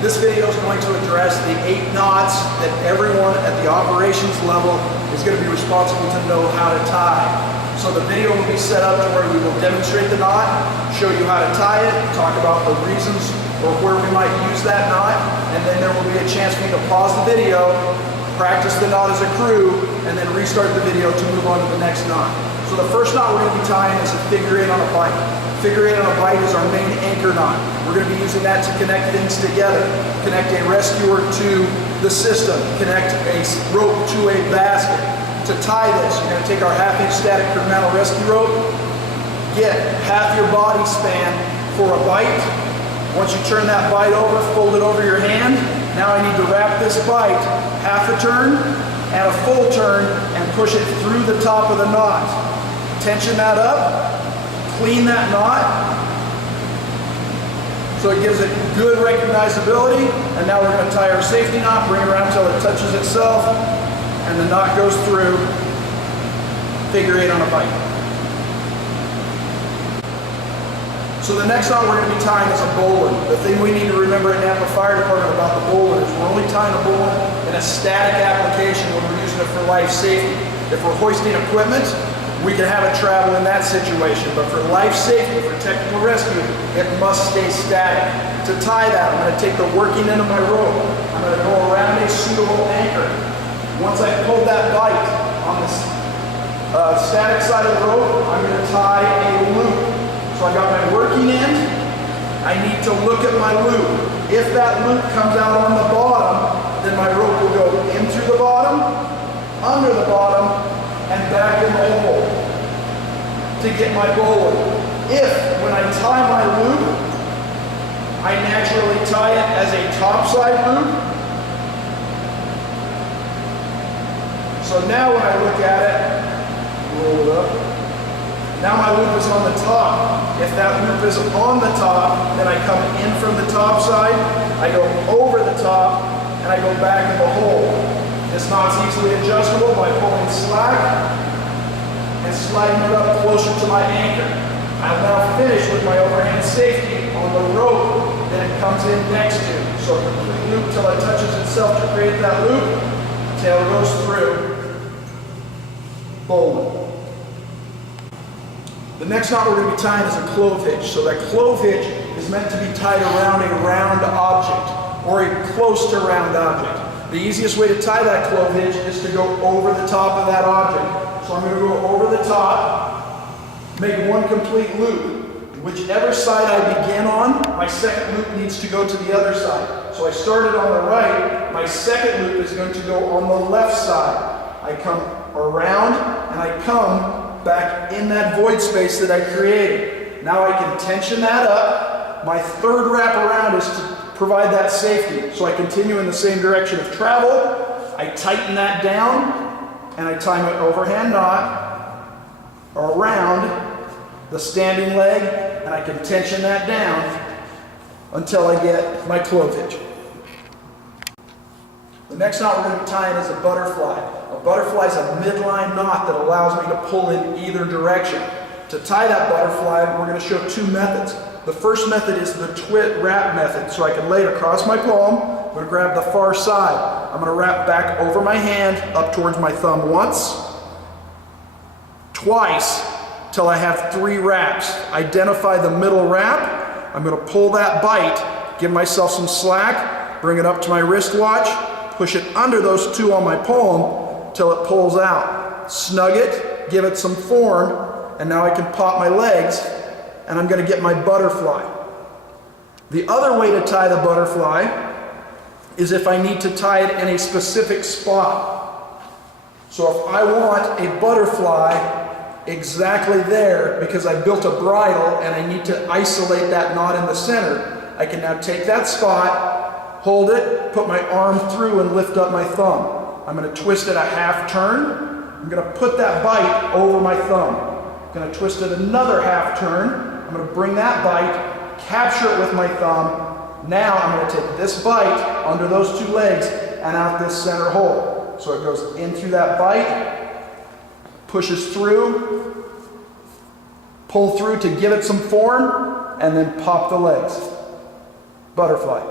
This video is going to address the 8 knots that everyone at the operations level is going to be responsible to know how to tie. So the video will be set up to where we will demonstrate the knot, show you how to tie it, talk about the reasons or where we might use that knot, and then there will be a chance for you to pause the video, practice the knot as a crew, and then restart the video to move on to the next knot. So the first knot we're going to be tying is a figure 8 on a bite. Figure 8 on a bite is our main anchor knot. We're going to be using that to connect things together, connect a rescuer to the system, connect a rope to a basket. To tie this, you're going to take our 1/2-inch static Fremantle rescue rope, get half your body span for a bite. Once you turn that bite over, fold it over your hand. Now I need to wrap this bite half a turn and a full turn and push it through the top of the knot. Tension that up, clean that knot, so it gives it good recognizability. And now we're going to tie our safety knot, bring it around until it touches itself, and the knot goes through figure 8 on a bite. So the next knot we're going to be tying is a bowline. The thing we need to remember at Nampa Fire Department about the bowline is we're only tying a bowline in a static application when we're using it for life safety. If we're hoisting equipment, we can have it travel in that situation, but for life safety, for technical rescue, it must stay static. To tie that, I'm going to take the working end of my rope. I'm going to go around a suitable anchor. Once I've pulled that bite on the static side of the rope, I'm going to tie a loop. So I got my working end. I need to look at my loop. If that loop comes out on the bottom, then my rope will go in through the bottom, under the bottom, and back in the hole to get my bowline. If, when I tie my loop, I naturally tie it as a topside loop. So now when I look at it, roll it up. Now my loop is on the top. If that loop is on the top, then I come in from the top side, I go over the top, and I go back in the hole. This knot's easily adjustable by pulling slack and sliding it up closer to my anchor. I'll now finish with my overhand safety on the rope that it comes in next to. So a complete loop till it touches itself to create that loop. Tail goes through. Bowline. The next knot we're going to be tying is a clove hitch. So that clove hitch is meant to be tied around a round object or a close to round object. The easiest way to tie that clove hitch is to go over the top of that object. So I'm going to go over the top, make one complete loop. Whichever side I begin on, my second loop needs to go to the other side. So I started on the right, my second loop is going to go on the left side. I come around and I come back in that void space that I created. Now I can tension that up. My third wrap around is to provide that safety. So I continue in the same direction of travel. I tighten that down and I tie my overhand knot around the standing leg, and I can tension that down until I get my clove hitch. The next knot we're going to be tying is a butterfly. A butterfly is a midline knot that allows me to pull in either direction. To tie that butterfly, we're going to show 2 methods. The first method is the twit wrap method. So I can lay it across my palm. I'm going to grab the far side. I'm going to wrap back over my hand up towards my thumb once, twice, till I have 3 wraps. Identify the middle wrap. I'm going to pull that bite, give myself some slack, bring it up to my wristwatch, push it under those 2 on my palm till it pulls out. Snug it, give it some form, and now I can pop my legs, and I'm going to get my butterfly. The other way to tie the butterfly is if I need to tie it in a specific spot. So if I want a butterfly exactly there because I built a bridle and I need to isolate that knot in the center, I can now take that spot, hold it, put my arm through and lift up my thumb. I'm going to twist it a half turn. I'm going to put that bite over my thumb. I'm going to twist it another half turn. I'm going to bring that bite, capture it with my thumb. Now I'm going to take this bite under those 2 legs and out this center hole. So it goes in through that bite, pushes through, pull through to give it some form, and then pop the legs. Butterfly.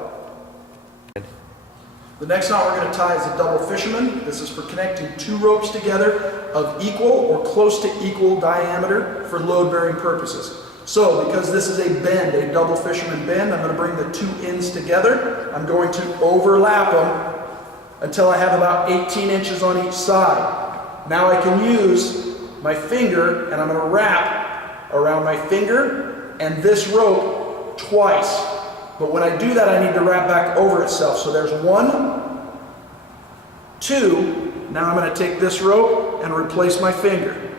The next knot we're going to tie is a double fisherman. This is for connecting two ropes together of equal or close to equal diameter for load-bearing purposes. So because this is a bend, a double fisherman bend, I'm going to bring the two ends together. I'm going to overlap them until I have about 18 inches on each side. Now I can use my finger, and I'm going to wrap around my finger and this rope twice. But when I do that, I need to wrap back over itself. So there's 1, 2. Now I'm going to take this rope and replace my finger.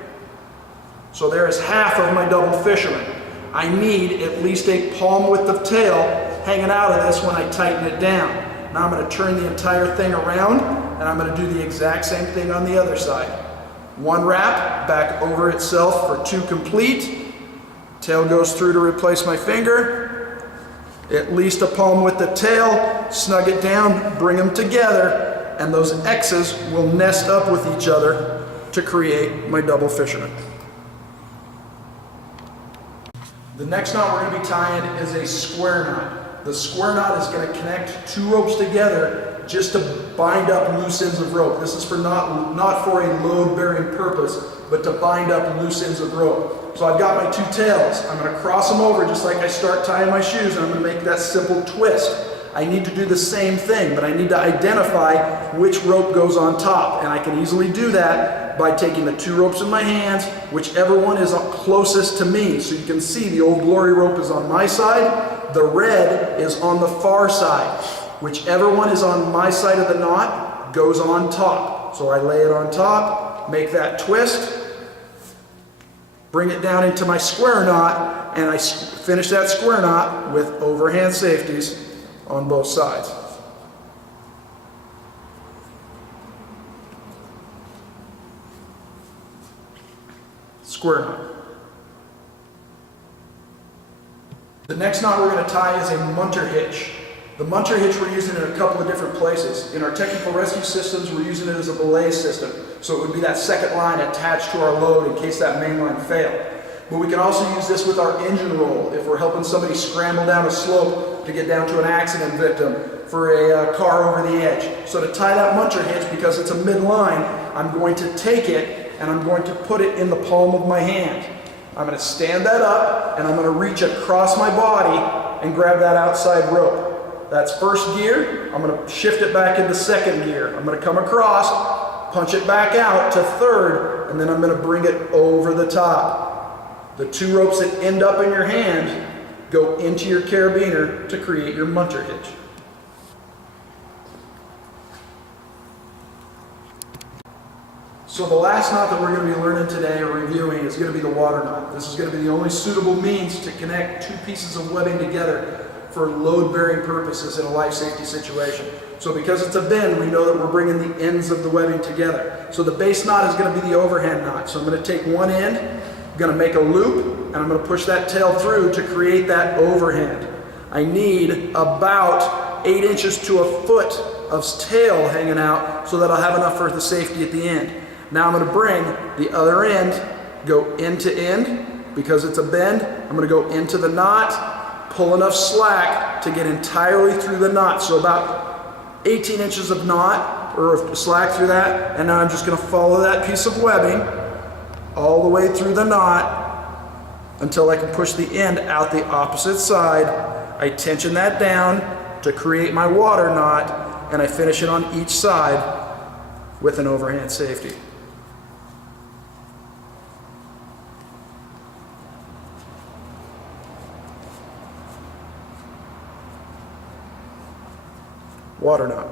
So there is half of my double fisherman. I need at least a palm width of tail hanging out of this when I tighten it down. Now I'm going to turn the entire thing around, and I'm going to do the exact same thing on the other side. 1 wrap back over itself for 2 complete. Tail goes through to replace my finger. At least a palm width of tail, snug it down, bring them together, and those X's will nest up with each other to create my double fisherman. The next knot we're going to be tying is a square knot. The square knot is going to connect 2 ropes together just to bind up loose ends of rope. This is for not for a load-bearing purpose, but to bind up loose ends of rope. So I've got my 2 tails. I'm going to cross them over just like I start tying my shoes, and I'm going to make that simple twist. I need to do the same thing, but I need to identify which rope goes on top, and I can easily do that by taking the 2 ropes in my hands, whichever one is closest to me. So you can see the Old Glory rope is on my side, the red is on the far side. Whichever one is on my side of the knot goes on top. So I lay it on top, make that twist, bring it down into my square knot, and I finish that square knot with overhand safeties on both sides. Square knot. The next knot we're going to tie is a munter hitch. The munter hitch we're using in a couple of different places. In our technical rescue systems, we're using it as a belay system. So it would be that second line attached to our load in case that main line failed. But we can also use this with our engine roll if we're helping somebody scramble down a slope to get down to an accident victim for a car over the edge. So to tie that munter hitch, because it's a midline, I'm going to take it and I'm going to put it in the palm of my hand. I'm going to stand that up and I'm going to reach across my body and grab that outside rope. That's first gear. I'm going to shift it back into second gear. I'm going to come across, punch it back out to third, and then I'm going to bring it over the top. The 2 ropes that end up in your hand go into your carabiner to create your munter hitch. So the last knot that we're going to be learning today or reviewing is going to be the water knot. This is going to be the only suitable means to connect 2 pieces of webbing together for load-bearing purposes in a life safety situation. So because it's a bend, we know that we're bringing the ends of the webbing together. So the base knot is going to be the overhand knot. So I'm going to take one end, I'm going to make a loop, and I'm going to push that tail through to create that overhand. I need about 8 inches to a foot of tail hanging out so that I'll have enough for the safety at the end. Now I'm going to bring the other end, go end to end. Because it's a bend, I'm going to go into the knot, pull enough slack to get entirely through the knot. So about 18 inches of knot or slack through that, and now I'm just going to follow that piece of webbing all the way through the knot until I can push the end out the opposite side. I tension that down to create my water knot, and I finish it on each side with an overhand safety. Water knot.